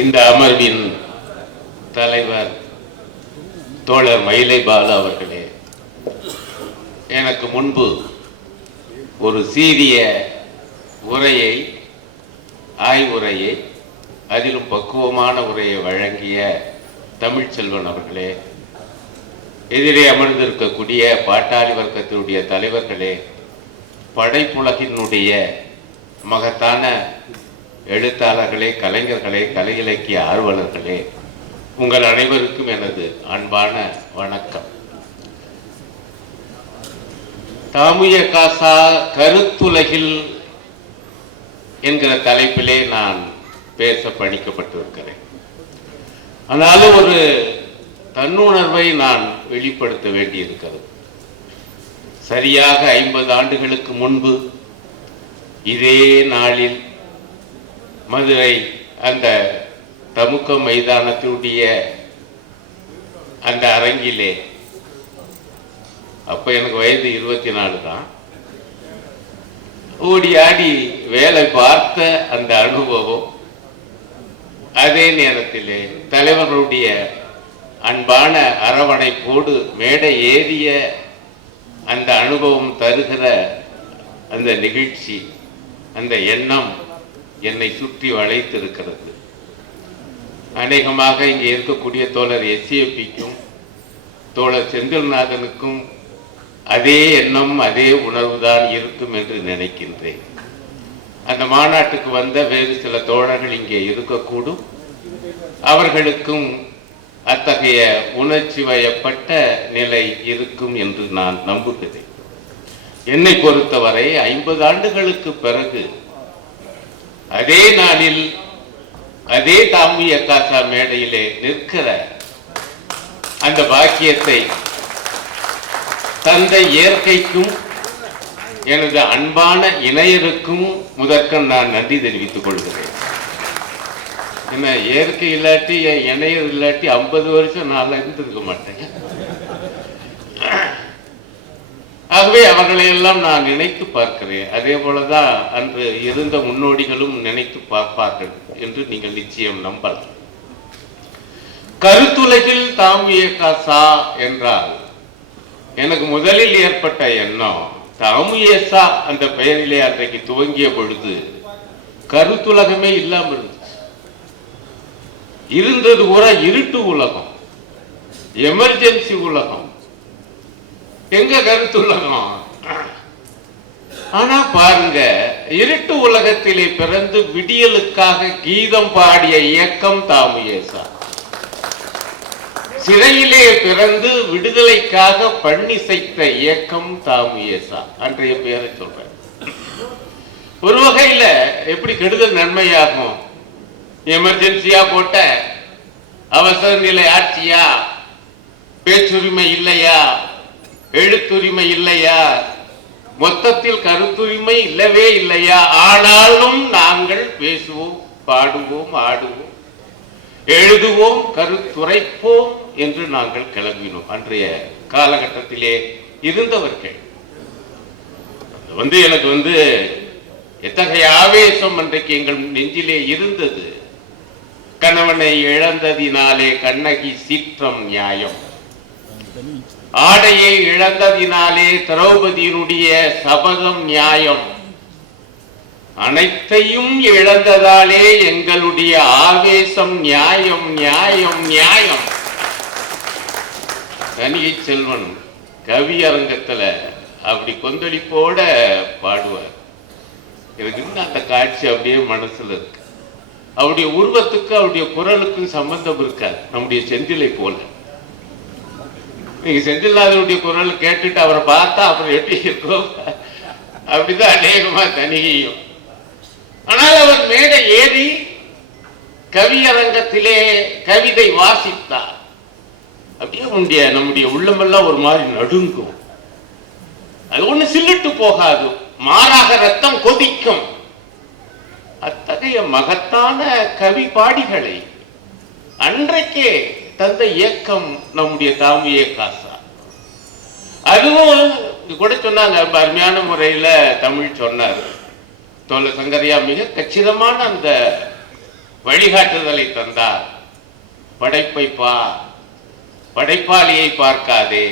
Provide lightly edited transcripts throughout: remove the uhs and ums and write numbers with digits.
இந்த அமர்வின் தலைவர் தோழர் மயிலை பாலா அவர்களே, எனக்கு முன்பு ஒரு சீரிய உரையை, ஆய்வுரையை, அதிலும் பக்குவமான உரையை வழங்கிய தமிழ்ச்செல்வன் அவர்களே, எதிரே அமர்ந்திருக்கக்கூடிய பாட்டாளி வர்க்கத்தினுடைய தலைவர்களே, படைப்புலகினுடைய மகத்தான எழுத்தாளர்களே, கலைஞர்களே, கலை இலக்கிய ஆர்வலர்களே, உங்கள் அனைவருக்கும் எனது அன்பான வணக்கம். தாமுய காசா கருத்துலகில் என்கிற தலைப்பிலே நான் பேச பணிக்கப்பட்டிருக்கிறேன். ஆனாலும் ஒரு தன்னுணர்வை நான் வெளிப்படுத்த வேண்டியிருக்கிறது. சரியாக 50 ஆண்டுகளுக்கு முன்பு இதே நாளில் மதுரை அந்த தமுக்க மைதானத்தினுடைய அந்த அரங்கிலே, அப்ப எனக்கு வயது 24 தான், ஓடி ஆடி வேலை பார்த்த அந்த அனுபவம், அதே நேரத்திலே தலைவர்களுடைய அன்பான அரவணைப்போடு மேடை ஏறிய அந்த அனுபவம் தருகிற அந்த நிகழ்ச்சி, அந்த எண்ணம் என்னை சுற்றி வளைத்திருக்கிறது. அநேகமாக இங்கே இருக்கக்கூடிய தோழர் எஸ்ஏபிக்கும் தோழர் செந்தில்நாதனுக்கும் அதே எண்ணம், அதே உணர்வுதான் இருக்கும் என்று நினைக்கின்றேன். அந்த மாநாட்டுக்கு வந்த வேறு சில தோழர்கள் இங்கே இருக்கக்கூடும். அவர்களுக்கும் அத்தகைய உணர்ச்சி வயப்பட்ட நிலை இருக்கும் என்று நான் நம்புகிறேன். என்னை பொறுத்தவரை 50 ஆண்டுகளுக்கு பிறகு அதே நாளில் அதே தாமுய காசா மேடையிலே நிற்கிற அந்த பாக்கியத்தை தந்த இயற்கைக்கும் எனது அன்பான இணையருக்கும் முதற்கண் நான் நன்றி தெரிவித்துக் கொள்கிறேன். என்ன, இயற்கை இல்லாட்டி இணையர் இல்லாட்டி 50 வருஷம் நான் இருந்திருக்க மாட்டேன். ஆகவே அவர்களை எல்லாம் நான் நினைத்து பார்க்கிறேன். அதே போலதான் அன்று இருந்த முன்னோடிகளும் நினைத்து பார்ப்பார்கள் என்று நீங்கள் நிச்சயம் நம்பலாம். கருத்துலகில் தாமுய காசா என்றால் எனக்கு முதலில் ஏற்பட்ட எண்ணம், தாமுயசா அந்த பெயரிலே அன்றைக்கு துவங்கிய பொழுது கருத்துலகமே இல்லாமல் இருந்துச்சு. இருந்தது கூட இருட்டு உலகம், எமர்ஜென்சி உலகம், எங்க கருத்துலகம். ஆனா பாருங்க, இருட்டு உலகத்திலே பிறந்து விடியலுக்காக கீதம் பாடிய இயக்கம் தாமுயசா. சிறையிலே பிறந்து விடுதலைக்காக பண்ணிசைத்த இயக்கம் தாமுயசா. அன்றைய பெயரை சொல்றேன். ஒரு வகையில எப்படி கெடுதல் நன்மையாகும்? எமர்ஜென்சியா போட்ட அவசர நிலை ஆட்சியா, பேச்சுரிமை இல்லையா, எழுத்துரிமை இல்லையா, மொத்தத்தில் கருத்துரிமை இல்லவே இல்லையா, ஆனாலும் நாங்கள் பேசுவோம், பாடுவோம், ஆடுவோம், எழுதுவோம், கருத்துரைப்போம் என்று நாங்கள் கிளம்பினோம். அன்றைய காலகட்டத்திலே இருந்தவர்கள் எனக்கு எத்தகைய ஆவேசம் அன்றைக்கு எங்கள் நெஞ்சிலே இருந்தது. கணவனை இழந்ததினாலே கண்ணகி சீற்றம் நியாயம், ஆடையை இழந்ததினாலே திரௌபதியினுடைய சபதம் நியாயம், அனைத்தையும் இழந்ததாலே எங்களுடைய ஆவேசம் நியாயம், நியாயம், நியாயம். தனியை செல்வன் கவியரங்கத்துல அப்படி கொந்தளிப்போட பாடுவார். எனக்கு அந்த காட்சி அப்படியே மனசுல இருக்கு. அவருடைய உருவத்துக்கு அவருடைய குரலுக்கும் சம்பந்தம் இருக்காது. நம்முடைய செந்திலை போல நீங்க செந்தில்லாதவருடைய குரல் கேட்டுட்டு அவரை பார்த்தா அப்புறம் எப்படி இருக்கும், அப்படிதான் அநேகமா தனிகையும். ஆனால் அவர் மேடை ஏறி கவியரங்கத்திலே கவிதை வாசித்தார். அப்படியே நம்முடைய உள்ளமெல்லாம் ஒரு மாதிரி நடுங்கும். அது ஒண்ணு சில்லிட்டு போகாது, மாறாக ரத்தம் கொதிக்கும். அத்தகைய மகத்தான கவி பாடிகளை அன்றைக்கே தந்த இயக்கம் நம்முடைய தாமுய காசா. அதுவும் கூட சொன்னாங்க, அருமையான முறையில தமிழ் சொன்னார் தோழர் சங்கரையா. மிக கச்சிதமான அந்த வழிகாட்டுதலை தந்தார். படைப்பை படைப்பாளியை பார்க்காதே.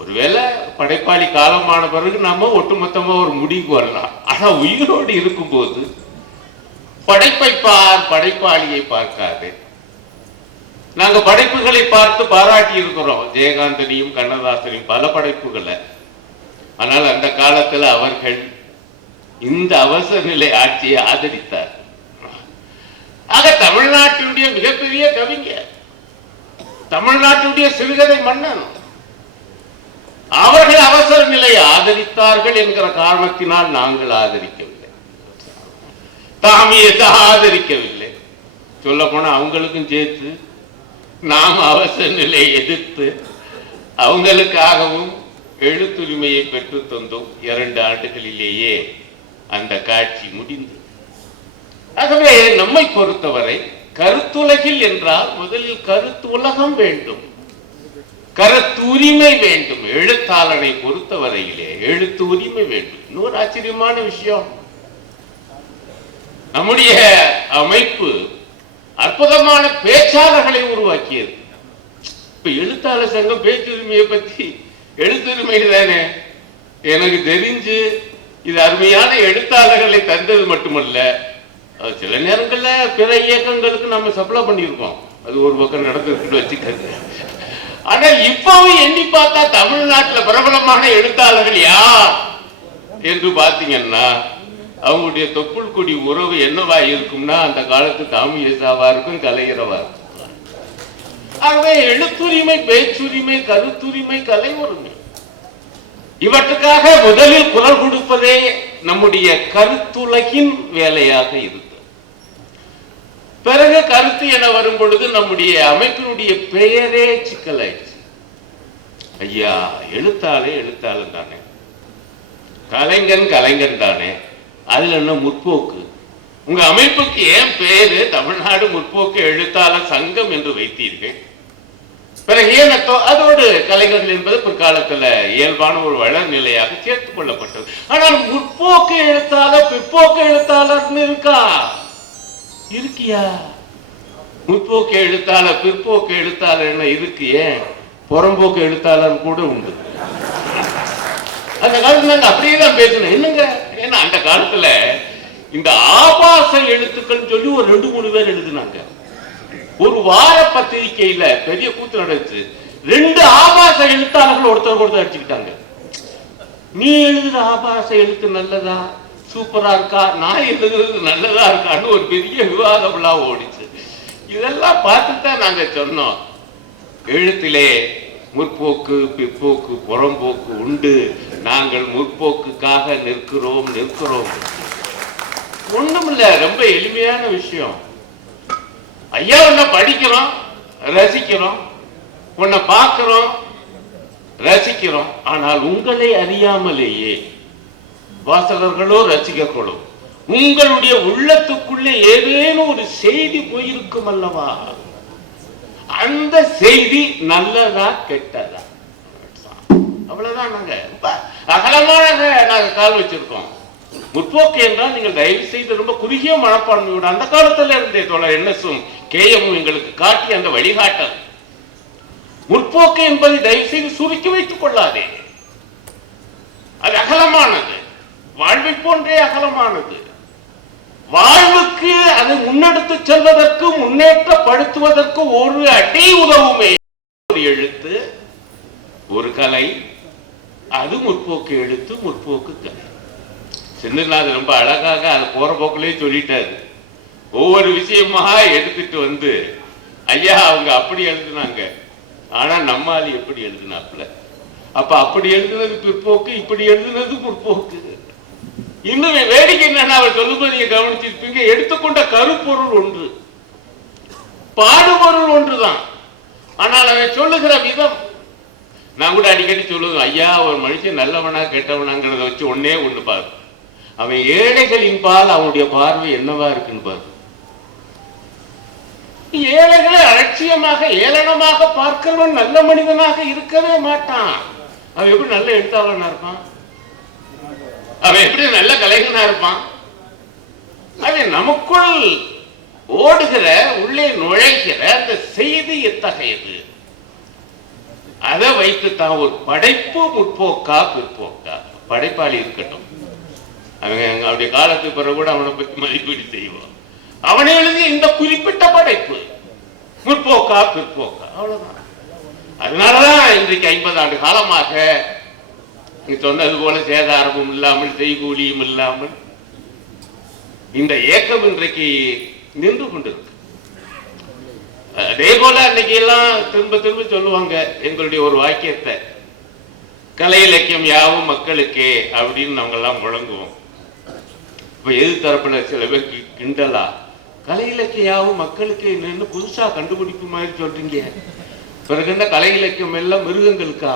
ஒருவேளை படைப்பாளி காலமான பிறகு நம்ம ஒட்டுமொத்தமா ஒரு முடிவுக்கு வரலாம். ஆனா உயிரோடு இருக்கும்போது படைப்பை படைப்பாளியை பார்க்காதே. நாங்க படைப்புகளை பார்த்து பாராட்டி இருக்கிறோம், ஜெயகாந்தனையும் கண்ணதாசனையும், பல படைப்புகளை. ஆனால் அந்த காலத்துல அவர்கள் இந்த அவசர நிலை ஆட்சியை ஆதரித்தார். ஆக தமிழ்நாட்டினுடைய மிகப்பெரிய கவிஞர், தமிழ்நாட்டுடைய சிறுகதை மன்னன், அவர்கள் அவசர நிலையை ஆதரித்தார்கள் என்கிற காரணத்தினால் நாங்கள் ஆதரிக்கவில்லை, தாமியத்தை ஆதரிக்கவில்லை. சொல்ல போனா அவங்களுக்கும் சேர்த்து நாம் அவசர நிலையை எதிர்த்து அவங்களுக்காகவும் எழுத்துரிமையை பெற்று தந்தோம். 2 ஆண்டுகளிலேயே அந்த காட்சி முடிந்தது. ஆகவே நம்மை பொறுத்தவரை கருத்துலகில் என்றால் முதலில் கருத்துலகம் வேண்டும், கருத்துரிமை வேண்டும். எழுத்தாளனை பொறுத்தவரையிலே எழுத்து உரிமை வேண்டும். இன்னொரு ஆச்சரியமான விஷயம், நம்முடைய அமைப்பு அற்புதமான பேச்சாளர்களை உருவாக்கியது. இப்ப எழுத்தாளர் சங்கம் பேச்சுரிமையை பற்றி, எழுத்துரிமை தானே எனக்கு தெரிஞ்சு இது அருமையான எழுத்தாளர்களை தந்தது மட்டுமல்ல, சில நேரங்கள்ல பிற இயக்கங்களுக்கு நம்ம சப்ளை பண்ணியிருக்கோம், அது ஒரு பக்கம் நடந்திருக்கு வச்சுக்கிறது. ஆனால் இப்பவும் எண்ணி பார்த்தா தமிழ்நாட்டில் பிரபலமான எழுத்தாளர்கள் யார் என்று பார்த்தீங்கன்னா அவங்களுடைய தொப்புள் கொடி உறவு என்னவா இருக்கும்னா அந்த காலத்து தாமியசாவா இருக்கும், கலைஞரவா இருக்கும். ஆகவே எழுத்துரிமை, பேச்சுரிமை, கருத்துரிமை, கலை உரிமை, இவற்றுக்காக முதலில் குரல் கொடுப்பதே நம்முடைய கருத்துலகின் வேலையாக இருந்தது. பிறகு கருத்து என வரும் பொழுது நம்முடைய அமைப்பினுடைய பெயரே சிக்கலாயிடுச்சு. ஐயா எழுத்தாளன் தானே, கலைஞன் தானே, அதுல என்ன முற்போக்கு? உங்க அமைப்புக்கு ஏன் பேரு தமிழ்நாடு முற்போக்கு எழுத்தாளர் சங்கம் என்று வைத்தீர்கள்? பிறகு ஏன் அதோடு கலைஞர்கள் என்பது பிற்காலத்துல இயல்பான ஒரு வளர் நிலையாக சேர்த்துக் கொள்ளப்பட்டது. ஆனால் முற்போக்கு எழுத்தாளர், பிற்போக்கு எழுத்தாளர்னு இருக்கியா? முற்போக்கு எழுத்தாளர், பிற்போக்கு எழுத்தாளர் என்ன இருக்கு? ஏன் புறம்போக்கு எழுத்தாளர் கூட உண்டு. அந்த காலத்துல நாங்க அப்படியே தான் பேசணும். என்னங்க, ஏன்னா அந்த காலத்துல இந்த ஆபாச எழுத்துக்கள் சொல்லி ஒரு 2-3 பேர் எழுதுனாங்க. ஒரு வார பத்திரிகையில பெரிய கூத்து நடந்துச்சு. 2 ஆபாச எழுத்தாளர்கள் ஒருத்தர் அடிச்சுக்கிட்டாங்க. நீ எழுதுற ஆபாச எழுத்து நல்லதா, சூப்பரா இருக்கா, நான் எழுதுறது நல்லதா இருக்கான்னு ஒரு பெரிய விவாதம்லாம் ஓடிச்சு. இதெல்லாம் பார்த்துதான் நாங்க சொன்னோம், எழுத்திலே முற்போக்கு, பிற்போக்கு, புறம்போக்கு உண்டு. நாங்கள் முற்போக்குக்காக நிற்கிறோம். ஒண்ணுமில்ல, ரொம்ப எளிமையான விஷயம். ஐயா உன்னை படிக்கிறோம், ரசிக்கிறோம், உன்னை பார்க்கிறோம், ரசிக்கிறோம். ஆனால் உங்களை அறியாமலேயே வாசகர்களோ ரசிகர்களோ உங்களுடைய உள்ளத்துக்குள்ளே ஏதேனும் ஒரு செய்தி போயிருக்கும் அல்லவா? அந்த செய்தி நல்லதா கெட்டதா, அவ்வளவுதான். நாங்க அகலமான நாங்க கால் வச்சிருக்கோம். முற்போக்கு என்றால் நீங்கள் தயவு செய்து ரொம்ப குறுகிய மனப்பான்மையோட அந்த காலத்துல இருந்தே தோழர் என்எஸும் கேஎம்மும் எங்களுக்கு காட்டிய அந்த வழிகாட்டல். முற்போக்கு என்பதை தயவு செய்து சுருக்கி வைத்துக் கொள்ளாதே. அது அகலமானது, வாழ்வை போன்றே அகலமானது. வாழ்வுக்கு அதை முன்னெடுத்து செல்வதற்கு, முன்னேற்றப்படுத்துவதற்கு ஒரு அடி உதவுமே. ஒரு எழுத்து, ஒரு கலை, அது முற்போக்கு எழுத்து, முற்போக்கு கலை. சின்னநாதன் ரொம்ப அழகாக அது போற போக்கிலே சொல்லிட்டாரு. ஒவ்வொரு விஷயமா எடுத்துட்டு வந்து, ஐயா அவங்க அப்படி எழுதுனாங்க, ஆனா நம்மால் எப்படி எழுதுனாப்புல, அப்ப அப்படி எழுதுனது பிற்போக்கு, இப்படி எழுதுனது முற்போக்கு. இன்னும் வேடிக்கை என்னன்னா, அவர் சொல்லும்போது நீங்க கவனிச்சிருப்பீங்க, எடுத்துக்கொண்ட கருப்பொருள் ஒன்று, பாடுபொருள் ஒன்றுதான். ஆனால் அவன் சொல்லுகிற விதம், நான் கூட அடிக்கடி சொல்லுவேன், ஐயா ஒரு மனுஷன் நல்லவனா கெட்டவனாங்கிறத வச்சு ஒண்ணு பாரு, அவன் ஏழைகளின் பால் அவனுடைய பார்வை என்னவா இருக்குன்னு பாரு. ஏழைகளை அலட்சியமாக ஏளனமாக பார்க்கிறவன் நல்ல மனிதனாக இருக்கவே மாட்டான். அவன் எப்படி நல்ல எழுத்தாளனா இருப்பான்? அவன் எப்படி நல்ல கலைஞனா இருப்பான்? அவன் நமக்குள் ஓடுகிற உள்ளே நுழைகிற அந்த செய்தி எத்தகையது, அதை வைத்து தான் ஒரு படைப்பு முற்போக்கா பிற்போக்கா. படைப்பாளி இருக்கட்டும், அவங்க அவருடைய காலத்துக்கு பிறகு கூட அவனை பற்றி மதிப்பீடு செய்வோம். அவனை எழுதிய இந்த குறிப்பிட்ட படைப்பு முற்போக்கா பிற்போக்கா, அவ்வளவுதான். அதனாலதான் இன்றைக்கு 50 ஆண்டு காலமாக நீ சொன்னது போல சேதாரமும் இல்லாமல் செய்கூலியும் இல்லாமல் இந்த ஏக்கம் இன்றைக்கு நின்று கொண்டிருக்கு. அதே போல அன்னைக்கு எல்லாம் திரும்ப திரும்ப சொல்லுவாங்க எங்களுடைய ஒரு வாக்கியத்தை, கலை இலக்கியம் யாவும் மக்களுக்கே அப்படின்னு நாங்க எல்லாம் முழங்குவோம். இப்ப எது தரப்புல சில பேர் கிண்டலா, கலை இலக்கியம் யாவும் மக்களுக்கு என்னன்னு புதுசா கண்டுபிடிப்பு மாதிரி சொல்றீங்க, பிறகு என்ன கலை இலக்கியம் எல்லாம் மிருகங்களுக்கா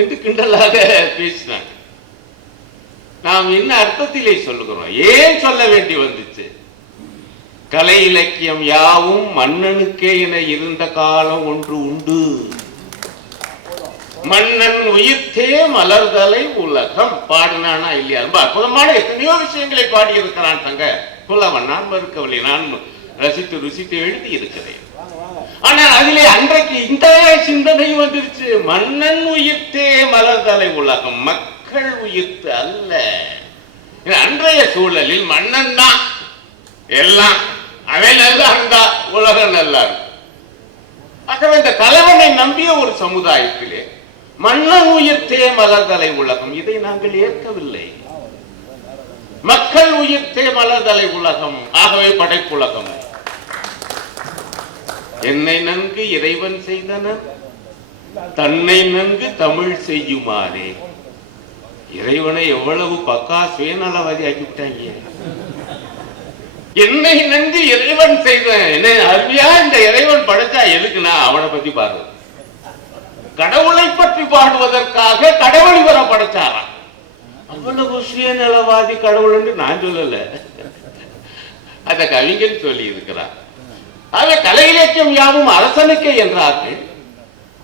என்று கிண்டலாக பேசினாங்க. நாம் என்ன அர்த்தத்திலே சொல்லுகிறோம், ஏன் சொல்ல வேண்டி வந்துச்சு? கலை இலக்கியம் யாவும் மன்னனுக்கே என இருந்த காலம் ஒன்று உண்டு. மன்னன் உயிர்த்தே மலர்தலை உலகம் பாடினானா இல்லையா? ரொம்ப அற்புதமான எத்தனையோ விஷயங்களை பாடியிருக்கிறான் தங்க புலவன். நான் மறுக்கவில்லை, நான் ரசித்து ருசித்து எழுதி இருக்கிறேன். ஆனால் அதிலே அன்றைக்கு இந்த சிந்தனை வந்துருச்சு, மன்னன் உயிர்த்தே மலர்தலை உலகம், மக்கள் உயிர்த்து அல்ல. அன்றைய சூழலில் மன்னன் தான் எல்லாம், அவன் நல்லா இருந்தா உலகம் நல்லா இருக்கும். ஆகவே இந்த தலைவனை நம்பிய ஒரு சமுதாயத்திலே மன்னன் உயிர்த்தே மலர்தலை உலகம், இதை நாங்கள் ஏற்கவில்லை. மக்கள் உயிர்த்தே மலர்தலை உலகம், ஆகவே படைப்புலகம். என்னை நன்கு இறைவன் செய்தனர், தன்னை நன்கு தமிழ் செய்யுமாறே. இறைவனை எவ்வளவு பக்கா சுயநலவாதி ஆக்கிவிட்டாங்க. என்னை நன்கு இறைவன் செய்த, என்ன அருமையா இந்த இறைவன் படைச்சா எதுக்குன்னா அவனை பத்தி பாரு, கடவுளை பற்றி பாடுவதற்காக கடவுள் இவரை படைச்சாராம். அவ்வளவு சுயநலவாதி கடவுள் என்று நான் சொல்லல, அத கவிஞன் சொல்லி இருக்கிறார். ஆகவே கலை இலக்கியம் யாவும் அரசனுக்கே என்றார்கள்,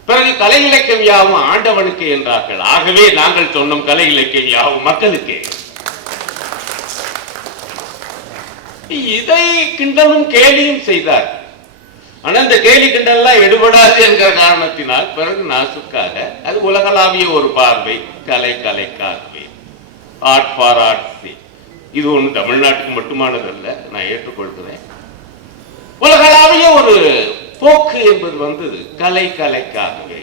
பிறகு கலை இலக்கியம் யாவும் ஆண்டவனுக்கு என்றார்கள். ஆகவே நாங்கள் சொன்னோம் கலை இலக்கியம் யாவும் மக்களுக்கே. இதை கிண்டலும் கேலியும் செய்தார். ஆனா இந்த கேலி கிண்டல்லாம் எடுபடாது என்கிற காரணத்தினால் பிறகு நாசுக்காக அது உலகளாவிய ஒரு பார்வை, கலை கலைக்காகவே, ஆர்ட் ஃபார் ஆர்ட். இது ஒன்று தமிழ்நாட்டுக்கு மட்டுமானதல்ல, நான் ஏற்றுக்கொள்கிறேன். உலகளாவிய ஒரு போக்கு என்பது வந்தது கலை கலைக்காகவே,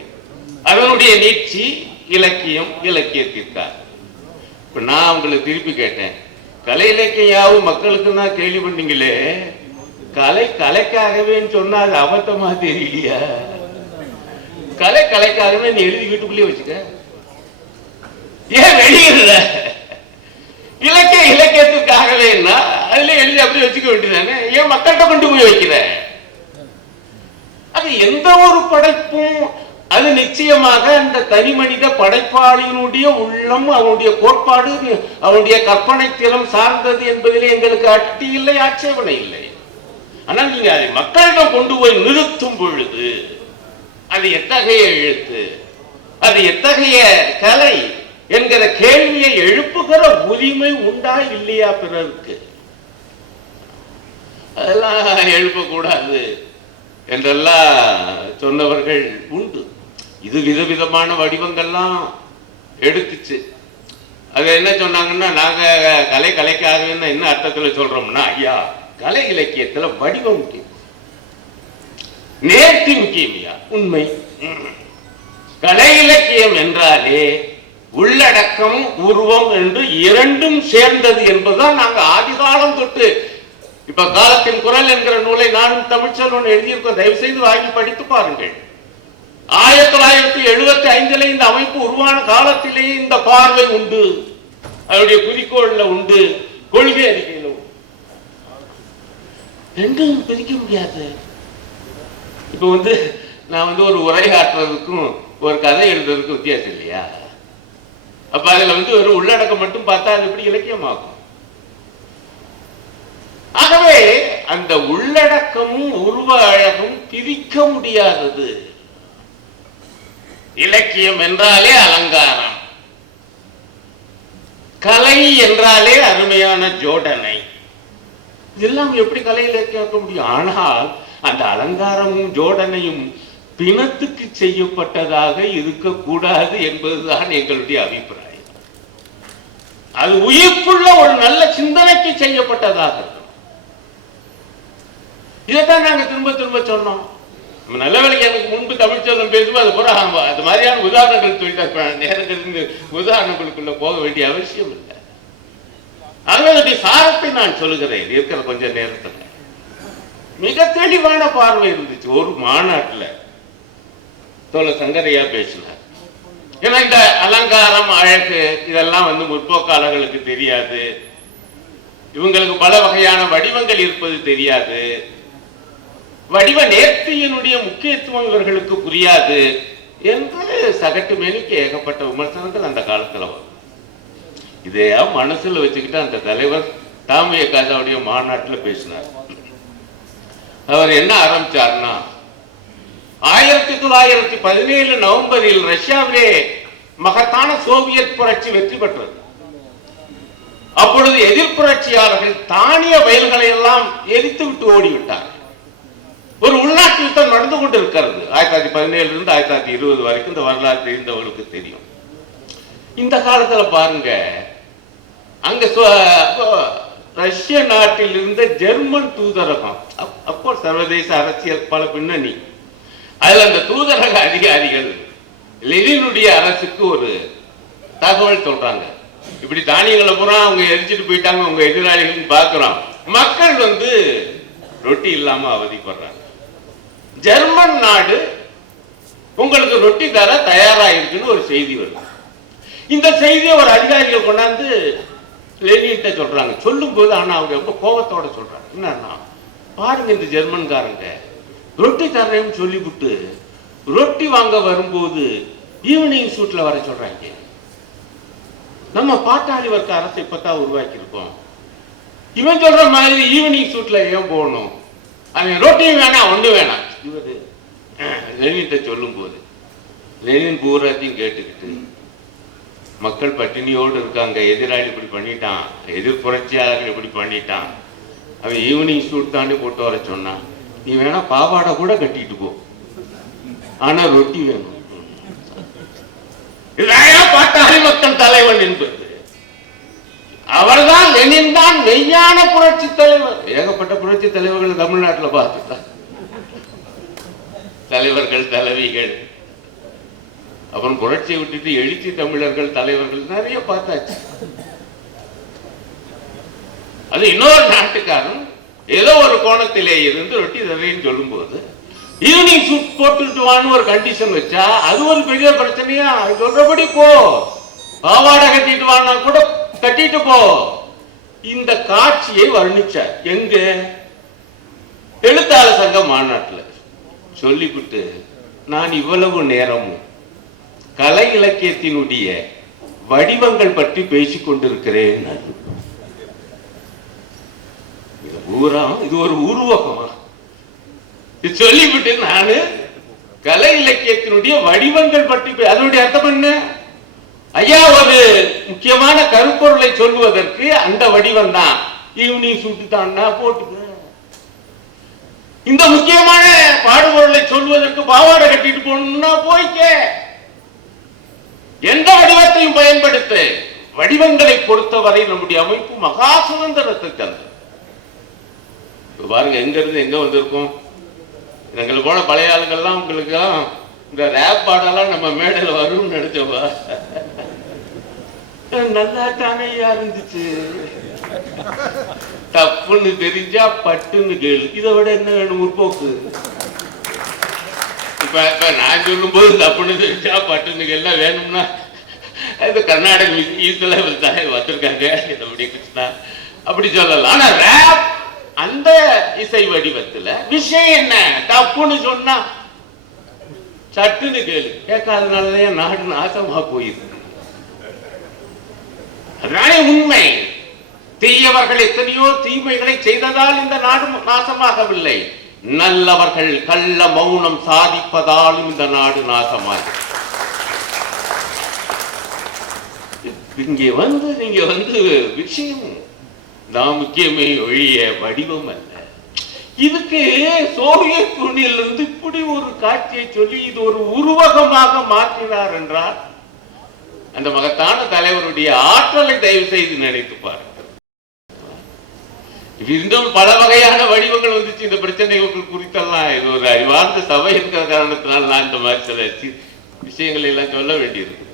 அதனுடைய நீட்சி இலக்கியம் இலக்கியத்திற்காக. இப்ப நான் உங்களுக்கு திருப்பி கேட்டேன், கலை இலக்கியம் யாவும் மக்களுக்கு தான் கேள்வி பண்ணீங்களே, கலை கலைக்காகவே சொன்னா அது அபத்தமா தெரியலையா? கலை கலைக்காகவே நீ எழுதி வீட்டுக்குள்ளேயே வச்சுக்க, ஏன் வெளியில? இலக்கிய இலக்கியத்திற்காகவே அதுல எழுதி அப்படி வச்சுக்க வேண்டியதானே, ஏன் மக்கள்கிட்ட கொண்டு போய் வைக்கிற? அது எந்த ஒரு படைப்பும் அது நிச்சயமாக அந்த தனி மனித படைப்பாளியினுடைய உள்ளம், அவனுடைய கோட்பாடு, அவனுடைய கற்பனை திறம் சார்ந்தது என்பதிலே எங்களுக்கு அட்டி இல்லை, ஆட்சேபனை இல்லை. ஆனால் நீங்க அதை மக்களிடம் கொண்டு போய் நிறுத்தும் பொழுது அது எத்தகைய எழுத்து, அது எத்தகைய கலை என்கிற கேள்வியை எழுப்புகிற உரிமை உண்டா இல்லையா பிறருக்கு? அதெல்லாம் எழுப்பக்கூடாது என்றெல்லாம் சொன்னவர்கள் உண்டு. இது விதவிதமான வடிவங்கள்லாம் எடுத்துச்சு. அது என்ன சொன்னாங்கன்னா, நாங்க கலை கலைக்காக என்ன அர்த்தத்துல சொல்றோம்னா, ஐயா கலை இலக்கியத்துல வடிவம் முக்கியம், நேர்த்தி முக்கியமையா, உண்மை. கலை இலக்கியம் என்றாலே உள்ளடக்கம் உருவம் என்று இரண்டும் சேர்ந்தது என்பதுதான் நாங்க ஆதிகாலம் தொட்டு. இப்ப காலத்தின் குரல் என்கிற நூலை நானும் தமிழ்ச்செல்வன் எழுதியிருக்கோம், தயவு செய்து வாங்கி படித்து பாருங்கள். 1975 இந்த அமைப்பு உருவான காலத்திலேயே இந்த பார்வை உண்டு, அவருடைய குறிக்கோள்ல உண்டு, கொள்கை அறிக்கையில உண்டு. ரெண்டும் பிரிக்க முடியாது. இப்ப நான் ஒரு உரையாற்றுறதுக்கும் ஒரு கதை எழுதுறதுக்கும் வித்தியாசம் இல்லையா? அப்ப அதுல ஒரு உள்ளடக்கம் மட்டும் பார்த்தா அது எப்படி இலக்கியமாகும்? ஆகவே அந்த உள்ளடக்கமும் உருவ அழகும் பிரிக்க முடியாதது. இலக்கியம் என்றாலே அலங்காரம், கலை என்றாலே அருமையான ஜோடனை. இதெல்லாம் எப்படி கலையில கேட்க முடியும்? ஆனால் அந்த அலங்காரமும் ஜோடனையும் பிணத்துக்கு செய்யப்பட்டதாக இருக்கக்கூடாது என்பதுதான் எங்களுடைய அபிப்பிராயம். அது உயிர்ப்புள்ள ஒரு நல்ல சிந்தனைக்கு செய்யப்பட்டதாக இருக்கும். இதைத்தான் நாங்க திரும்ப திரும்ப சொன்னோம். நல்ல வேலைக்கு எனக்கு முன்பு தமிழ்ச்செல்வம் பேசும்போது அது பூரா அது மாதிரியான உதாரணங்கள் சொல்லிட்டு நேரத்தில் உதாரணங்களுக்குள்ள போக வேண்டிய அவசியம் இல்லை. அதனுடைய சாரத்தை நான் சொல்லுகிறேன். இருக்கிற கொஞ்ச நேரத்தில் மிக தெளிவான பார்வை இருந்துச்சு. ஒரு மாநாட்டில் தோழர் சங்கரையா பேசினார். ஏன்னா இந்த அலங்காரம் அழகு இதெல்லாம் முற்போக்காளர்களுக்கு தெரியாது, இவங்களுக்கு பல வகையான வடிவங்கள் இருப்பது தெரியாது, வடிவ நேர்த்தியினுடைய முக்கியத்துவம் இவர்களுக்கு புரியாது என்று சகட்டு மேனிக்கு ஏகப்பட்ட விமர்சனங்கள் அந்த காலத்தில் வரும். இதையா மனசுல வச்சுக்கிட்டு அந்த தலைவர் தாமிய காசாவுடைய மாநாட்டில் பேசினார். அவர் என்ன ஆரம்பிச்சார்னா, 1917 நவம்பரில் ரஷ்யாவிலே மகத்தான சோவியத் புரட்சி வெற்றி பெற்றது. அப்பொழுது எதிர்ப்புரட்சியாளர்கள் தானிய வயல்களை எல்லாம் எரித்து விட்டு ஓடிவிட்டார். ஒரு உள்நாட்டு யுத்தம் நடந்து கொண்டு இருக்கிறது. 1917 இருந்து 1920 வரைக்கும் இந்த வரலாறு தெரிந்தவர்களுக்கு தெரியும். இந்த காலத்துல பாருங்க, அங்க ரஷ்ய நாட்டில் இருந்த ஜெர்மன் தூதரகம், அப்போ சர்வதேச அரசியல் பல பின்னணி, அதுல அந்த தூதரக அதிகாரிகள் லெனினுடைய அரசுக்கு ஒரு தகவல் சொல்றாங்க. இப்படி தானியங்களை பூரா அவங்க எரிச்சிட்டு போயிட்டாங்க, உங்க எதிராளிகள் பார்க்கிறோம், மக்கள் ரொட்டி இல்லாம அவதிப்படுறாங்க, ஜெர்மன் நாடு உங்களுக்கு ரொட்டி தர தயாரா இருக்குன்னு ஒரு செய்தி வருது. இந்த செய்தியை ஒரு அதிகாரிகள் கொண்டாந்து லெனின்ட்ட சொல்றாங்க. சொல்லும் போது ஆனா அவங்க ரொம்ப கோபத்தோட சொல்றாங்க. என்னன்னா, பாருங்க இந்த ஜெர்மன்காரங்க ரொட்டி தர்றேன்னு சொல்லிவிட்டு ரொட்டி வாங்க வரும்போது ஈவினிங் சூட்ல வர சொல்றாங்க. நம்ம பாட்டாளி வர்க்க அரசை இப்பதான் உருவாக்கி இருக்கோம், இவன் சொல்ற மாதிரி ஈவினிங் சூட்ல ஏன் போகணும், அவன் ரொட்டியும் வேணாம் ஒண்ணு வேணாம் இவரு லெனின்ட்ட சொல்லும் போது லெனின் பூராத்தையும் கேட்டுக்கிட்டு, மக்கள் பட்டினியோடு இருக்காங்க, எதிராளி இப்படி பண்ணிட்டான், எதிர் புரட்சியாளர்கள் இப்படி பண்ணிட்டான், அவன் ஈவினிங் சூட் தாண்டி போட்டு வர சொன்னான், நீ வேணா பாவாடை கூட கட்டிட்டு போ, ஆனா ரொட்டி வேணும். பாட்டாளி மக்கள் தலைவன் என்பது அவர்தான், லெனின் தான் மெய்யான புரட்சி தலைவர். ஏகப்பட்ட புரட்சி தலைவர்கள் தமிழ்நாட்டில் பார்த்துட்டான், தலைவர்கள் தலைவிகள், அப்புறம் புரட்சியை விட்டுட்டு எழுச்சி தமிழர்கள் தலைவர்கள் நிறைய பார்த்தாச்சு. அது இன்னொரு நாட்டுக்காரன் ஏதோ ஒரு கோணத்திலே இருந்து ரொட்டி தரேன்னு சொல்லும் போது ஈவினிங் சூட் போட்டுட்டு வான்னு ஒரு கண்டிஷன் வச்சா அது ஒரு பெரிய பிரச்சனையா? சொல்றபடி போ, பாவாடை கட்டிட்டு வானா கூட கட்டிட்டு போ. இந்த காட்சியை வர்ணிச்சார். எங்க? எழுத்தாளர் சங்க மாநாட்டில் சொல்லிவிட்டு, நான் இவ்வளவு நேரமும் கலை இலக்கியத்தினுடைய வடிவங்கள் பற்றி பேசிக் கொண்டிருக்கிறேன். இது ஒரு உருவகமா? சொல்லிவிட்டு நானு கலை இலக்கியத்தினுடைய வடிவங்கள் பற்றி அதனுடைய அர்த்தம் என்ன? ஐயா, ஒரு முக்கியமான கருப்பொருளை சொல்லுவதற்கு அந்த வடிவம் தான். ஈவினிங் சூட்டு தான் போட்டுக்க. இந்த முக்கியமான பாடுபொருளை சொல்வதற்கு பாவாடை கட்டிட்டு போகணும்னா போய்க்க. எந்த வடிவத்தையும் பயன்படுத்த. வடிவங்களை பொறுத்தவரை நம்முடைய அமைப்பு மகா சுதந்திரத்தை தந்தது. பாருங்க, எங்க இருந்து எங்க வந்திருக்கும். எங்களை போல பழைய ஆளுங்கள்லாம் உங்களுக்கு இந்த ரேப் பாடெல்லாம் நம்ம மேடையில் வரும்னு நினைச்சவா? நல்லா தானே இருந்துச்சு. தப்புன்னு தெரிஞ்சா பட்டுன்னு கேளு. இதை விட என்ன வேணும் முற்போக்கு? இப்ப நான் சொல்லும் போது தப்புன்னு தெரிஞ்சா பட்டுன்னு கேள்னா வேணும்னா இந்த கர்நாடக ஈஸ்ல வச்சிருக்காங்க கிருஷ்ணா அப்படி சொல்லலாம். ஆனா ரேப் அந்த இசை வடிவத்துல விஷயம் என்ன? தப்புன்னு சொன்னா சட்டுன்னு கேளு. கேட்காதனாலதான் நாடு நாசமா போயிருக்கு. அதுதானே உண்மை. தீயவர்கள் எத்தனையோ தீமைகளை செய்ததால் இந்த நாடு நாசமாகவில்லை. நல்லவர்கள் கள்ள மௌனம் சாதிப்பதாலும் இந்த நாடு நாசமாக. இங்கே நீங்க விஷயம் தான் முக்கியமே ஒழிய வடிவம் அல்ல. இதுக்கு சோவியத் யூனியனிலிருந்து இப்படி ஒரு காட்சியை சொல்லி இது ஒரு உருவகமாக மாற்றினார் என்றால் அந்த மகத்தான தலைவருடைய ஆற்றலை தயவு செய்து நினைத்து பாருங்கள். இன்னும் பல வகையான வடிவங்கள் வந்துச்சு இந்த பிரச்சனைகள் குறித்தெல்லாம். இது ஒரு அறிவார்ந்த சபை இருக்கிற காரணத்தினால் நான் இந்த மாதிரி சில விஷயங்கள் எல்லாம் சொல்ல வேண்டியிருக்கு.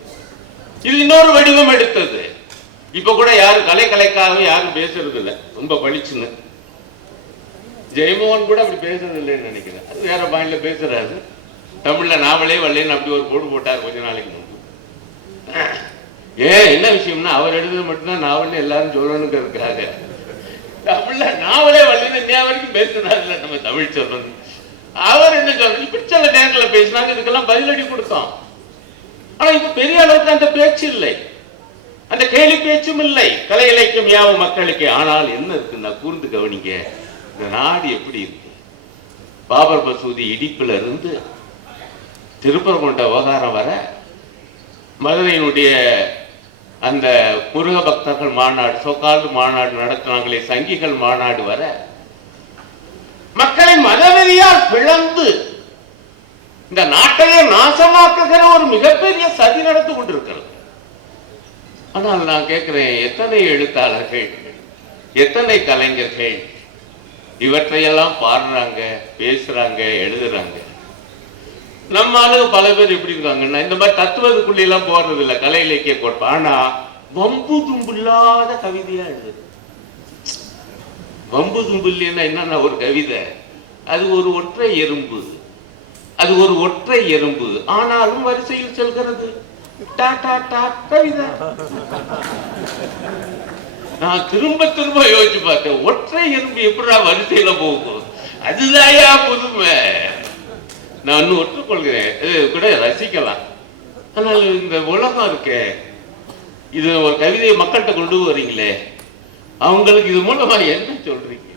இது இன்னொரு வடிவம் எடுத்தது. இப்ப கூட யாரும் கலைக்காக யாரும் பேசுறது இல்லை, ரொம்ப பழிச்சுன்னு. ஜெயமோகன் கூட அப்படி பேசுறது இல்லைன்னு நினைக்கிறேன். அது வேற பாயிண்ட்ல பேசுறாரு. தமிழ்ல நாவலே வரலன்னு அப்படி ஒரு போடு போட்டார் கொஞ்ச நாளைக்கு முன்பு. என்ன விஷயம்னா அவர் எழுதுறது மட்டும்தான் நாவல்னு எல்லாரும் சொல்லணுங்கிறதுக்காக தமிழ்ல நாவலே வரலன்னு இன்னைய வரைக்கும் பேசுறாருல நம்ம தமிழ் சொல்றது. அவர் என்ன சொல்றது, இப்படி சில நேரங்களில் பேசினாங்க, இதுக்கெல்லாம் பதிலடி கொடுத்தோம். ஆனா இப்ப பெரிய அளவுக்கு அந்த பேச்சு இல்லை, அந்த கேலி பேச்சும் இல்லை. கலை இலக்கியம் யாவும் மக்களுக்கு. ஆனால் என்ன இருக்குன்னா கூர்ந்து கவனிங்க, இந்த நாடு எப்படி இருக்கு. பாபர் மசூதி இடிப்புல இருந்து திருப்பரங்குன்ற விவகாரம் வர, மதுரையினுடைய அந்த முருக பக்தர்கள் மாநாடு, சோகால்டு மாநாடு நடத்தினாங்களே, சங்கிகள் மாநாடு வர, மக்களை மதவெறியால் பிளந்து இந்த நாட்டையே நாசமாக்குகிற ஒரு மிகப்பெரிய சதி நடந்து கொண்டிருக்கிறது. ஆனால் நான் கேட்கிறேன், எத்தனை எழுத்தாளர்கள், எத்தனை கலைஞர்கள் இவற்றையெல்லாம் பாடுறாங்க, பேசுறாங்க, எழுதுறாங்க. நம்ம ஆளுங்க பல பேர் எப்படி இருக்காங்கன்னா இந்த மாதிரி தத்துவத்துக்குள்ள எல்லாம் போறது இல்லை, கலை இலக்கிய கோட்பா. ஆனா வம்பு தும்பு இல்லாத கவிதையா எழுதுது. வம்பு தும்பு இல்லைன்னா என்னன்னா ஒரு கவிதை, அது ஒரு ஒற்றை எறும்பு, அது ஒரு ஒற்றை எறும்பு, ஆனாலும் வரிசையில் செல்கிறது. கவிதை. நான் திரும்ப திரும்ப யோசிச்சு பார்த்தேன், ஒற்றை எறும்பு எப்படா வரிசையில போகும்? அதுதாயா புதுமை. நான் இன்னும் ஒற்றுக்கொள்கிறேன், இது கூட ரசிக்கலாம். ஆனால் இந்த உலகம் இருக்கே, இது ஒரு கவிதையை மக்கள்கிட்ட கொண்டு வரீங்களே, அவங்களுக்கு இது மூலமா என்ன சொல்றீங்க?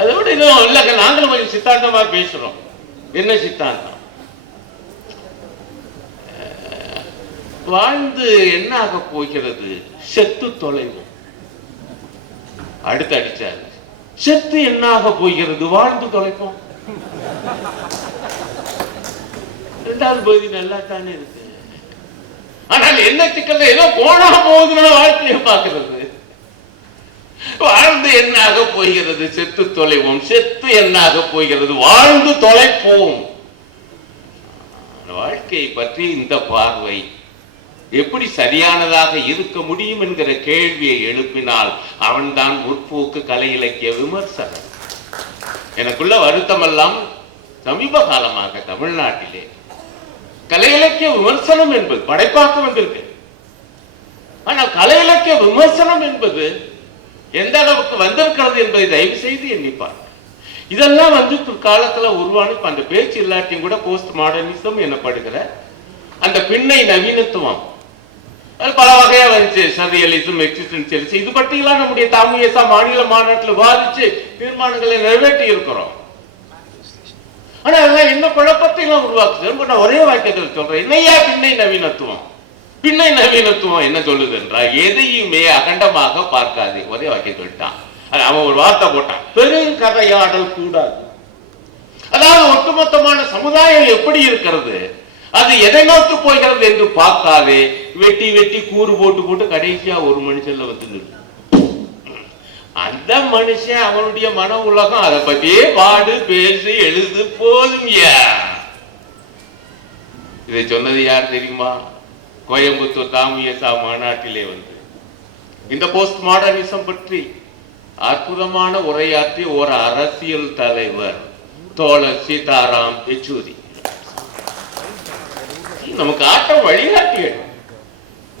அதை விட இன்னும் இல்லைங்க, நாங்களும் கொஞ்சம் சித்தாந்தமா பேசுறோம். என்ன சித்தாந்தம்? வாழ்ந்து என்ன ஆக போகிறது? செத்து தொலைவோம். அடுத்து அடிச்சாரு, செத்து என்ன ஆக போகிறது? வாழ்ந்து தொலைப்போம். இரண்டாவது பகுதி நல்லா தானே இருக்கு. ஆனால் என்ன சிக்கல், ஏதோ போனா போகுதுன்னா வாழ்க்கையை பார்க்கிறது. வாழ்ந்து என்ன ஆக போகிறது? செத்து தொலைவோம். செத்து என்ன ஆக போகிறது? வாழ்ந்து தொலைப்போம். வாழ்க்கையை பற்றி இந்த பார்வை எப்படி சரியானதாக இருக்க முடியும் என்கிற கேள்வியை எழுப்பினால் அவன்தான் முற்போக்கு கலை இலக்கிய விமர்சனம். எனக்குள்ள வருத்தமெல்லாம் சமீப காலமாக தமிழ்நாட்டிலே கலை இலக்கிய விமர்சனம் என்பது படைப்பாக்க வந்திருக்கு. ஆனால் கலை இலக்கிய விமர்சனம் என்பது எந்த அளவுக்கு வந்திருக்கிறது என்பதை தயவு செய்து எண்ணிப்பார். இதெல்லாம் காலத்துல உருவான அந்த பேச்சு இல்லாட்டியும் கூட போஸ்ட் மாடர்னிசம் எனப்படுகிற அந்த பின்னை நவீனத்துவம் பல வகையா வந்துச்சு. சர்ரியலிசம், எக்ஸிஸ்டென்ஷியலிசம், இது பற்றியெல்லாம் நம்முடைய தாமுயசா மாநில மாநாட்டில் வாதிச்சு தீர்மானங்களை நிறைவேற்றி இருக்கிறோம். ஆனா அதெல்லாம் என்ன குழப்பத்தை எல்லாம் உருவாக்குது. நான் ஒரே வாக்கியத்தில் சொல்றேன், என்னையா பின்னை நவீனத்துவம்? பின்னை நவீனத்துவம் என்ன சொல்லுது என்றால், எதையுமே அகண்டமாக பார்க்காது. ஒரே வாக்கியம் சொல்லிட்டான். அவன் ஒரு வார்த்தை போட்டான், பெருங்கதையாடல் கூடாது. அதாவது ஒட்டுமொத்தமான சமுதாயம் எப்படி இருக்கிறது, அது எதை நோக்கி போகிறது என்று பார்க்காதே வெட்டி வெட்டி கூறு போட்டு போட்டு கடைசியா ஒரு மனுஷன்ல வந்து நிற்கும். அந்த மனுஷன் அவனுடைய மன உலகம், அதை பத்தியே பாடு, பேசு, எழுது, போதும். இதை சொன்னது யார் தெரியுமா? கோயம்புத்தூர் தாமுயசா மாநாட்டிலே வந்து இந்த போஸ்ட் மாடர்னிசம் பற்றி அற்புதமான உரையாற்றிய ஒரு அரசியல் தலைவர் தோழர் சீதாராம் யெச்சூரி. நமக்கு ஆட்டம் வழிகாட்டியது.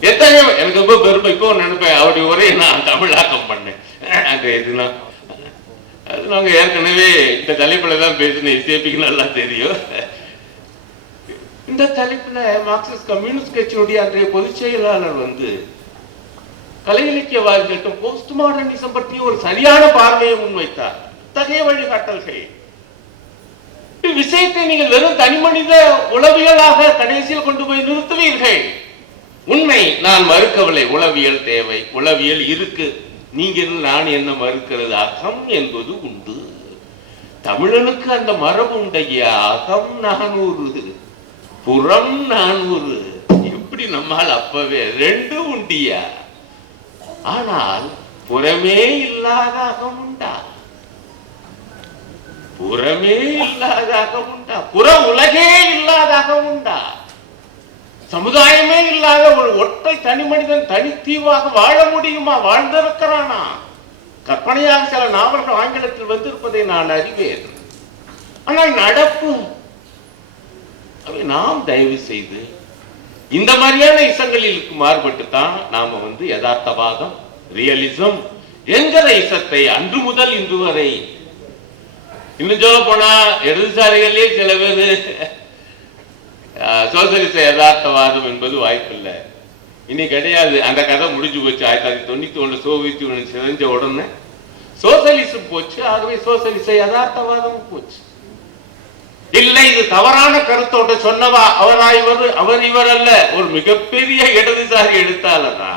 எத்தனை எனக்கு ரொம்ப பெருமை. இப்போ நினைப்பேன், அவருடைய உரையை நான் தமிழாக்கம் பண்ணேன். அது நாங்க ஏற்கனவே இந்த தலைப்புல தான் பேசினேன், இசைப்பிக்கு நல்லா தெரியும். இந்த தலைப்புல மார்க்சிஸ்ட் கம்யூனிஸ்ட் கட்சியினுடைய அன்றைய பொதுச் செயலாளர் வந்து கலை இலக்கியவாதிகளுக்கு போஸ்ட் மாடர்னிசம் பற்றி ஒரு சரியான பார்வையை முன்வைத்தார். அத்தகைய வழிகாட்டல்கள் விஷயத்தை நீங்கள் வெறும் தனி மனித உளவியலாக கடைசியில் கொண்டு போய் நிறுத்துவீர்கள். உண்மை, நான் மறுக்கவில்லை. உளவியல் தேவை, உளவியல் இருக்கு. நீங்க நான் என்ன மறுக்கிறது? அகம் என்பது உண்டு. தமிழனுக்கு அந்த மரபு உண்டையா. அகம் 400, புறம் 400. எப்படி நம்மால் அப்பவே 2 உண்டியா? ஆனால் புறமே இல்லாத அகம் உண்டா? புறமே இல்லாத அகம் உண்டா? புற உலகே இல்லாத அகம் உண்டா? சமுதாயமே இல்லாத ஒரு ஒற்றை தனி மனிதன் தனித்தீவாக வாழ முடியுமா? வாழ்ந்திருக்கிறானா? கற்பனையாக சில நாவல்கள் ஆங்கிலத்தில் வந்திருப்பதை நான் அறிவேன். ஆனால் நடப்பு நாம் தயவு செய்து இந்த மாதிரியான இசங்களிலுக்கு மாறுபட்டு தான் நாம யதார்த்தவாதம், ரியலிசம் என்கிற இசத்தை அன்று முதல் இன்று வரை, இன்னும் சொல்ல போனா இடதுசாரிகளே சில பேர் சோசியலிச யதார்த்தவாதம் என்பது வாய்ப்பில்லை, இனி கிடையாது, அந்த கதை முடிஞ்சு போச்சு. 1991 சோவியத் யூனியன் சிதைஞ்ச உடனே சோசியலிசம் போச்சு. ஆகவே சோசியலிச யதார்த்தவாதம் போச்சு. இல்லை, இது தவறான கருத்தோட சொன்னவா அவர் இவர் அல்ல, ஒரு மிகப்பெரிய இடதுசாரி எடுத்தாளரா.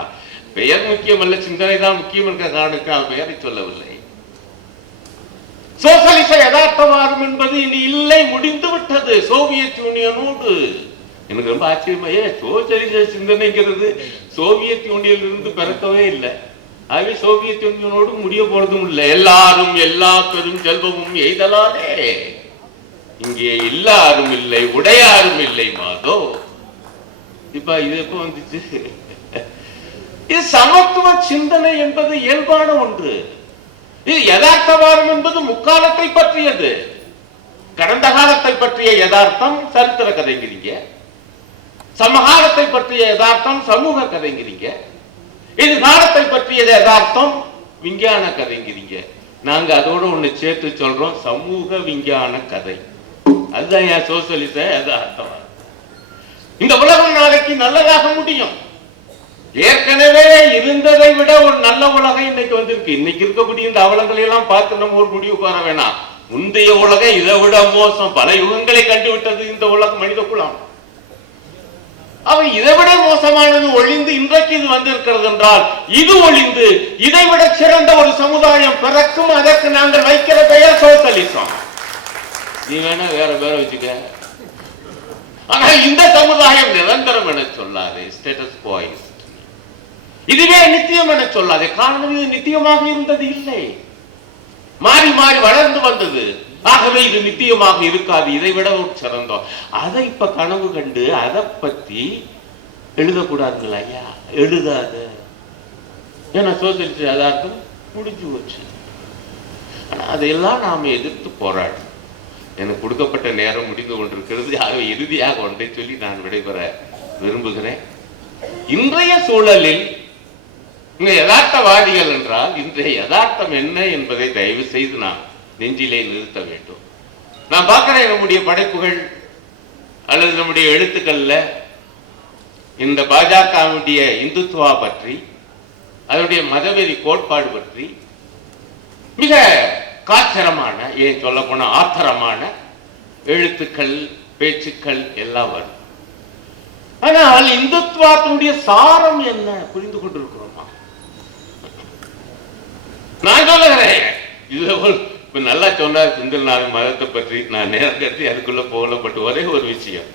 பெயர் முக்கியம் அல்ல, சிந்தனை தான் முக்கியம் என்ற காரணத்துக்காக பெயரை சொல்லவில்லை. சோசியலிச யதார்த்தவாதம் என்பது இனி இல்லை, முடிந்து விட்டது சோவியத் யூனியனோடு. எனக்கு ரொம்ப ஆச்சரியமா, சோசியலிச சிந்தனைங்கிறது சோவியத் யூனியனில் இருந்து பிறக்கவே இல்லை. ஆகவே சோவியத் யூனியனோடு முடிய போறதும் இல்லை. எல்லாரும் எல்லா பெரும் செல்வமும் எய்தலாலே இங்கே எல்லாரும் இல்லை, உடையாரும் இல்லை மாதோ. இப்ப இது எப்ப வந்துச்சு? இது சமத்துவ சிந்தனை என்பது இயல்பான ஒன்று. இது யதார்த்தவாதம் என்பது முக்காலத்தை பற்றியது. கடந்த காலத்தை பற்றிய யதார்த்தம் சரித்திர கதைங்கிறீங்க, சமகாலத்தை பற்றிய யதார்த்தம் சமூக கதைங்கிறீங்க, எதிர்காலத்தை பற்றிய யதார்த்தம் விஞ்ஞான கதைங்கிறீங்க. நாங்க அதோட ஒண்ணு சேர்த்து சொல்றோம், சமூக விஞ்ஞான கதை. அதுதான் என் சோசியலிச யதார்த்தவாதம். இந்த உலகம் நாளைக்கு நல்லதாக முடியும். ஏற்கனவே இருந்ததை விட ஒரு நல்ல உலகம் இன்னைக்கு வந்திருக்கு. இன்னைக்கு இருக்கக்கூடிய இந்த அவலங்களை எல்லாம் பார்த்து நம்ம ஒரு முடிவுக்கு வர வேணாம். முந்தைய உலகம் இதை விட மோசம். பல யுகங்களை கண்டுவிட்டது இந்த உலகம், மனித குலம். அவை இதை விட மோசமானது ஒழிந்து இன்றைக்கு இது வந்திருக்கிறது என்றால், இது ஒழிந்து இதை விட சிறந்த ஒரு சமுதாயம் பிறக்கும். அதற்கு நாங்கள் வைக்கிற பெயர் சோசியலிசம். நீ வேணா வேற பேரை வச்சுக்க, ஆனால் இந்த சமுதாயம் நிரந்தரம் என சொல்லாது. Status Guo. இதுவே நித்தியம் என சொல்லாது. காரணம், இது நித்தியமாக இருந்தது இல்லை, மாறி மாறி வளர்ந்து வந்தது. ஆகவே இது நித்தியமாக இருக்காது, இதை விட சிறந்தோம். அதை இப்ப கனவு கண்டு அதை பத்தி எழுதக்கூடாதுங்களா? ஐயா, எழுதாத. ஏன்னா சோசியலிச யதார்த்தம் முடிஞ்சு போச்சு. ஆனா அதையெல்லாம் நாம எதிர்த்து போராடும். எனக்கு கொடுக்கப்பட்ட நேரம் முடிந்து கொண்டிருக்கிறது. ஆகவே இறுதியாக ஒன்றை சொல்லி நான் விடைபெற விரும்புகிறேன். இன்றைய சூழலில் யதார்த்தவாதிகள் என்றால் இன்றைய யதார்த்தம் என்ன என்பதை தயவு செய்து நாம் நெஞ்சிலே நிறுத்த வேண்டும். நான் பார்க்கிறேன் நம்முடைய படைப்புகள் அல்லது நம்முடைய எழுத்துக்கள்ல இந்த பாஜகவுடைய இந்துத்துவா பற்றி, அதனுடைய மதவெறி கோட்பாடு பற்றி மிக காத்திரமான, ஏன் சொல்ல போன ஆத்திரமான எழுத்துக்கள், பேச்சுக்கள் எல்லாம் வரும். ஆனால் இந்துத்துவத்தினுடைய சாரம் என்ன புரிந்து கொண்டிருக்கிறோமா? நான் சொல்லுகிறேன், இது நல்லா சொன்னார் செந்தில்நாதன் மதத்தை பற்றி. நான் நேரம் கருதி அதுக்குள்ள போகலப்பட்டு ஒரே ஒரு விஷயம்,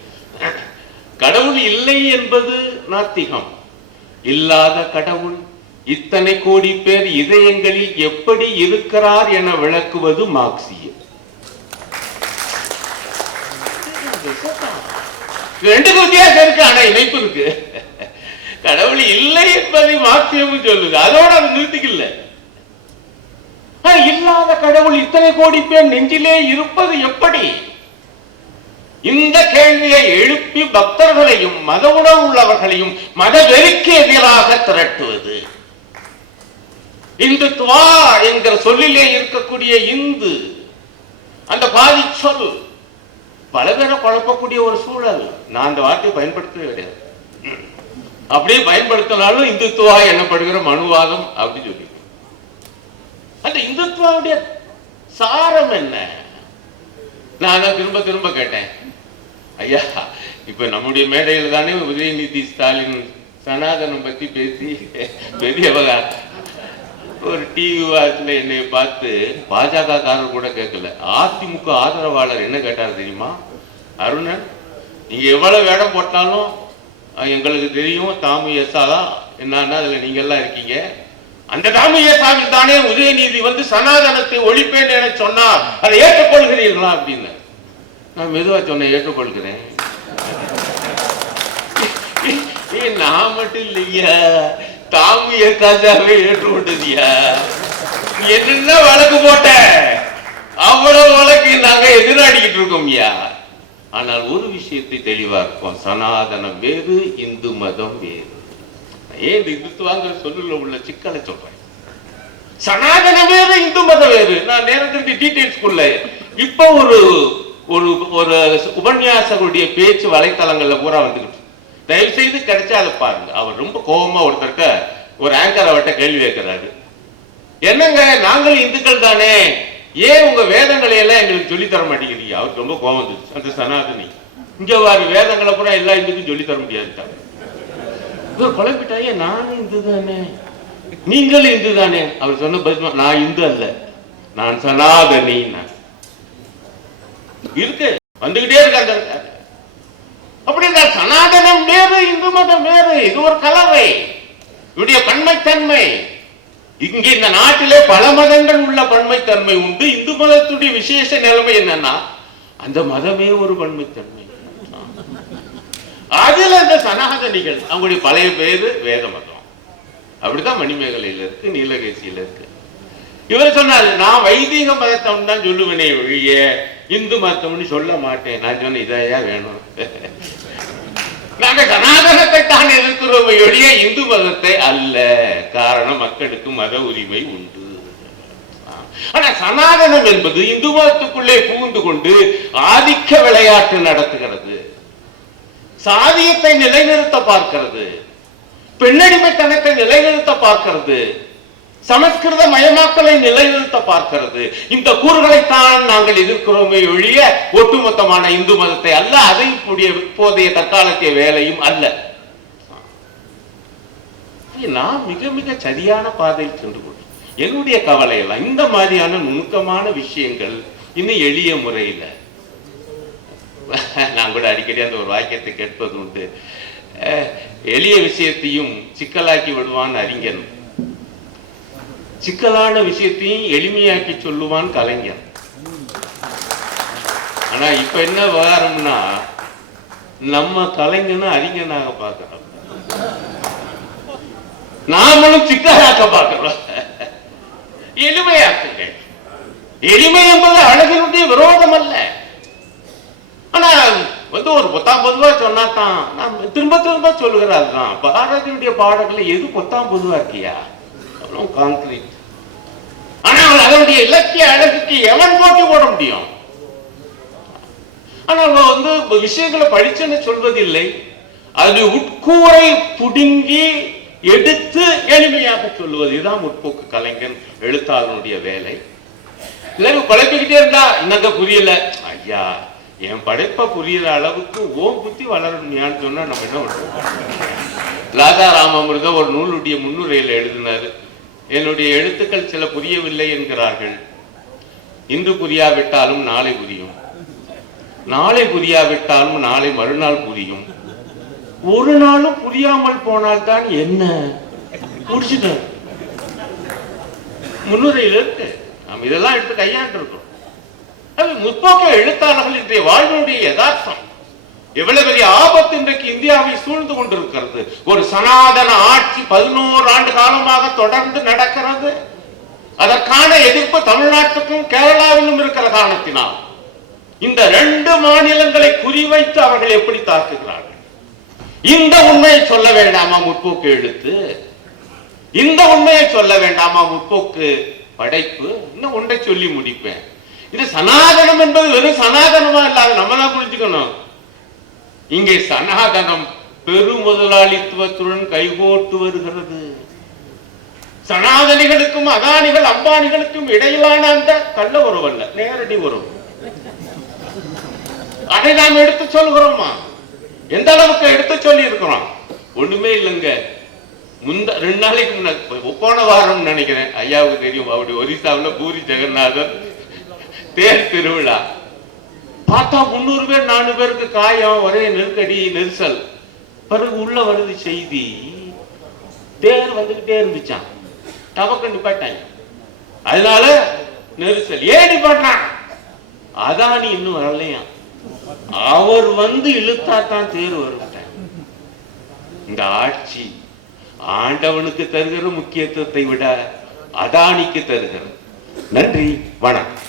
கடவுள் இல்லை என்பது நாத்திகம். இல்லாத கடவுள் இத்தனை கோடி பேர் இதயங்களில் எப்படி இருக்கிறார் என விளக்குவது மார்க்சியம். ரெண்டுக்கு வித்தியாசம் இருக்கு, ஆனா இணைப்பு இருக்கு. கடவுள் இல்லை என்பதை மார்க்சியம் சொல்லுது, அதோட அது நிறுத்திக்கல. இல்லாத கடவுள் இத்தனை கோடி பேர் நெஞ்சிலே இருப்பது எப்படி? இந்த கேள்வியை எழுப்பி பக்தர்களையும் மத உணர்வு உள்ளவர்களையும் மத வெறிக்கு எதிராக திரட்டுவது. இந்துத்துவா என்கிற சொல்லிலே இருக்கக்கூடிய இந்து, அந்த பாதி சொல் பல பேரை குழப்பக்கூடிய ஒரு சூழல். நான் அந்த வார்த்தையை பயன்படுத்தவே கிடையாது. அப்படியே பயன்படுத்தினாலும் இந்துத்துவா என்னப்படுகிற மனுவாதம் அப்படின்னு சொல்லி, அந்த இந்துத்துவாவுடைய சாரம் என்ன? நான் திரும்ப திரும்ப கேட்டேன், ஐயா இப்ப நம்முடைய மேடையில் தானே உதயநிதி ஸ்டாலின் சனாதனம் பத்தி பேசி பெரியவங்க ஒரு டிவி வாரத்துல என்னை பார்த்து பாஜக காரர் கூட கேட்கல, அதிமுக ஆதரவாளர் என்ன கேட்டார் தெரியுமா? அருணன், நீங்க எவ்வளவு வேடம் போட்டாலும் எங்களுக்கு தெரியும் தாமு எஸ்ஸாதா என்னன்னா அதுல நீங்க எல்லாம் இருக்கீங்க. அந்த தாமு எஸ்ஸாவில் தானே உதயநிதி வந்து சனாதனத்தை ஒழிப்பேன் என சொன்னார், அதை ஏற்றுக்கொள்கிறீர்களா அப்படின்னு. நான் மெதுவா சொன்னேன், ஏற்றுக்கொள்கிறேன். நான் மட்டும் இல்லையா, தாமு எஸ்ஸாவே ஏற்றுக்கொண்டதியா. என்ன வழக்கு போட்ட, அவ்வளவு வழக்கு நாங்க எதிராடிக்கிட்டு இருக்கோம் ஐயா. ஆனால் ஒரு விஷயத்தை தெளிவா இருக்கும், சனாதனம் வேறு, இந்து மதம் வேறு. ஏன் இந்துத்துவாங்கிற சொல்லுல உள்ள சிக்கலை சொல்றேன். சனாதனம் வேறு, இந்து மதம் வேறு. நான் நேரத்திற்கு டீடைல்ஸ்குள்ள இப்ப ஒரு ஒரு ஒரு உபன்யாசகருடைய பேச்சு வலைத்தளங்கள்ல பூரா வந்துகிட்டு, தயவு செய்து கிடைச்சா அதை பாருங்க. அவர் ரொம்ப கோபமா ஒருத்தர்கிட்ட ஒரு ஆங்கர் அவர்கிட்ட கேள்வி கேட்கிறாரு, என்னங்க நாங்கள் இந்துக்கள் தானே, ஏன் உங்க வேதங்களை எல்லாம் எங்களுக்கு சொல்லி தர மாட்டேங்கிறீங்க? அவருக்கு ரொம்ப கோபம் வந்துச்சு. அந்த சனாதனி இங்க வாரு வேதங்களை கூட எல்லா இந்துக்கும் சொல்லி தர முடியாது. இவர் குழப்பிட்டாயே, நானும் இந்து தானே, நீங்களும் இந்து தானே. அவர் சொன்ன பதில், நான் இந்து அல்ல, நான் சனாதனி. இருக்கு வந்துகிட்டே இருக்காங்க. அப்படின்னா சனாதனம் வேறு, இந்து மதம் வேறு. இது ஒரு கலவை, இவருடைய பன்மைத்தன்மை. இங்கே இந்த நாட்டிலே பல மதங்கள் உள்ள பன்மைத்தன்மை உண்டு. இந்து மதத்துடைய விசேஷ நிலைமை என்னன்னா, அந்த மதமே ஒரு பன்மைத்தன்மை. அதுல அந்த சனாதனிகள் அவங்களுடைய பழைய பேரு வேத மதம். அப்படிதான் மணிமேகலையில இருக்கு, நீலகேசியில இருக்கு. இவர் சொன்னாரு, நான் வைதிக மதத்தை தான் சொல்லுவேனே ஒழிய இந்து மதம்னு சொல்ல மாட்டேன். நான் சொன்ன இதையா வேணும், நாங்க சனாதனத்தை தான் எதிர்க்கிறோம் ஒழிய இந்து மதத்தை அல்ல. காரணம், மக்களுக்கு மத உரிமை உண்டு. ஆனா சனாதனம் என்பது இந்து மதத்துக்குள்ளே புகுந்து கொண்டு ஆதிக்க விளையாட்டு நடத்துகிறது, சாதியத்தை நிலைநிறுத்த பார்க்கிறது, பெண்ணடிமைத்தனத்தை நிலைநிறுத்த பார்க்கிறது, சமஸ்கிருத மயமாக்கலை நிலைநிறுத்த பார்க்கிறது. இந்த கூறுகளைத்தான் நாங்கள் எதிர்க்கிறோமே ஒழிய ஒட்டுமொத்தமான இந்து மதத்தை அல்ல. அதை இப்போதைய தற்காலத்திய வேலையும் அல்ல. நான் மிக மிக சரியான பாதையில் சென்று கொள்கிறேன். என்னுடைய கவலை எல்லாம் இந்த மாதிரியான நுணுக்கமான விஷயங்கள் இன்னும் எளிய முறையில், நான் கூட அடிக்கடி அந்த ஒரு வாக்கியத்தை கேட்பது உண்டு, எளிய விஷயத்தையும் சிக்கலாக்கி விடுவான் அறிஞன், சிக்கலான விஷயத்தையும் எளிமையாக்கி சொல்லுவான் கலைஞர். ஆனா இப்ப என்ன விவகாரம்னா, நம்ம கலைஞனை அறிஞனாக பார்க்கிறோம், நாமளும் சிக்கலாக்க பார்க்கிறோம். எளிமையாக்குங்க. எளிமை என்பது அழகினுடைய விரோதம் அல்ல. ஆனா வந்து ஒரு 19 சொன்னா தான் நான் திரும்ப திரும்ப சொல்லுகிறார் தான், பாரதியுடைய பாடல்கள் எது 19 இருக்கியா, கான்கிரீட். ஆனால் அதனுடைய இலக்கிய அழகுக்கு எவன் போட்டி போட முடியும்? ஆனால் வந்து விஷயங்களை படிச்சுன்னு சொல்வதில்லை, அது உட்கூரை புடுங்கி எடுத்து எளிமையாக சொல்லுவது. இதுதான் முற்போக்கு கலைஞன் எழுத்தாளனுடைய வேலை. எல்லாரும் குழப்பிக்கிட்டே இருந்தா என்னங்க புரியல, ஐயா என் படைப்பை புரியுற அளவுக்கு ஓம் புத்தி வளரணும்னு சொன்னா நம்ம என்ன பண்றோம்? ராஜா ராமாமிர்தம் ஒரு நூலுடைய முன்னுரையில் எழுதினாரு, என்னுடைய எழுத்துக்கள் சில புரியவில்லை என்கிறார்கள், இன்று புரியாவிட்டாலும் நாளை புரியும், நாளை புரியாவிட்டாலும் நாளை மறுநாள் புரியும், ஒரு நாளும் புரியாமல் போனால் தான் என்ன முடிச்சுட்ட முன்னுரையில் இருக்கு. நாம் இதெல்லாம் எடுத்து கையாண்டு இருக்கோம். அது முற்போக்கு எழுத்தாளர்கள் இன்றைய வாழ்வினுடைய யதார்த்தம். எவ்வளவு பெரிய ஆபத்து இன்றைக்கு இந்தியாவை சூழ்ந்து கொண்டிருக்கிறது. ஒரு சனாதன ஆட்சி 11 ஆண்டு காலமாக தொடர்ந்து நடக்கிறது. அதற்கான எதிர்ப்பு தமிழ்நாட்டுக்கும் கேரளாவிலும் இருக்கிற காரணத்தினால் இந்த 2 மாநிலங்களை குறிவைத்து அவர்கள் எப்படி தாக்குகிறார்கள்? இந்த உண்மையை சொல்ல வேண்டாமா முற்போக்கு எழுத்து? இந்த உண்மையை சொல்ல வேண்டாமா முற்போக்கு படைப்பு? இன்னும் ஒன்றை சொல்லி முடிப்பேன். இது சனாதனம் என்பது வெறும் சனாதனமா இல்லாத நம்ம தான் புரிஞ்சுக்கணும். இங்கே சனாதனம் பெருமுதலாளித்துவத்துடன் கைகோட்டு வருகிறது. சனாதனிகளுக்கும் அதானிகள் அம்பானிகளுக்கும் இடையிலான அந்த கள்ள உறவு அல்ல, நேரடி உறவு. அதை நாம் எடுத்து சொல்கிறோமா? எந்த அளவுக்கு எடுத்து சொல்லி இருக்கிறோம்? ஒண்ணுமே இல்லைங்க. 2 நாளைக்கு முன்னாடி போன வாரம் நினைக்கிறேன், ஐயாவுக்கு தெரியும், அப்படி ஒரிசாவில் பூரி ஜெகநாதர் தேர் திருவிழா. பார்த்தா 300 பேர் 400 பேருக்கு காயம், ஒரே நெருக்கடி நெரிசல். பிறகு உள்ள வருது செய்தி, தேர் வந்துகிட்டே இருந்துச்சான், டபக்க நிப்பாட்டாங்க. அதனால நெரிசல். ஏன் நிப்பாட்டான்? அதானி இன்னும் வரலையா, அவர் வந்து இழுத்தா தான் தேர் வரும். இந்த ஆட்சி ஆண்டவனுக்கு தருகிற முக்கியத்துவத்தை விட அதானிக்கு தருகிறது. நன்றி, வணக்கம்.